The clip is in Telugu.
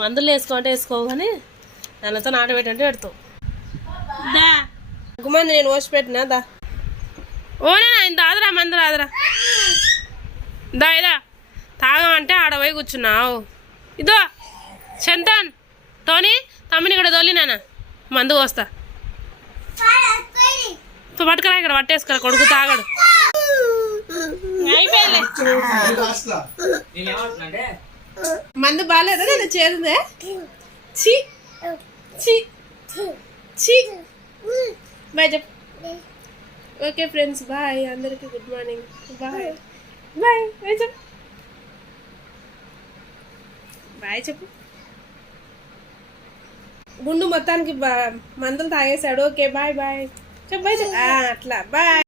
మందులు వేసుకోమంటే వేసుకోవు కానీ దానితో నాటబెట్టంటే పెడతావు దా గుమ్మంది నేను పోసి పెట్టినా దా ఓనా ఆయన దాదరా మందు రాదురా దా ఇదా తాగమంటే ఆడ పోయి కూర్చున్నావు ఇదో చంతన్ టోనీ తమ్మిని ఇక్కడ తోలినానా మందు పోస్తా పట్టుకురా ఇక్కడ పట్టేసుకురా కొడుకు తాగడు మందు బాగాలేదా నేను చేదుదే చి చి చి బాయ్ చెప్పు ఓకే ఫ్రెండ్స్ బాయ్ అందరికి good morning bye bye bye చెప్పు బాయ్ చెప్పు గుండు మొత్తానికి మందులు తాగేశాడు ఓకే బాయ్ బాయ్ చెప్పు బాయ్ అట్లా బాయ్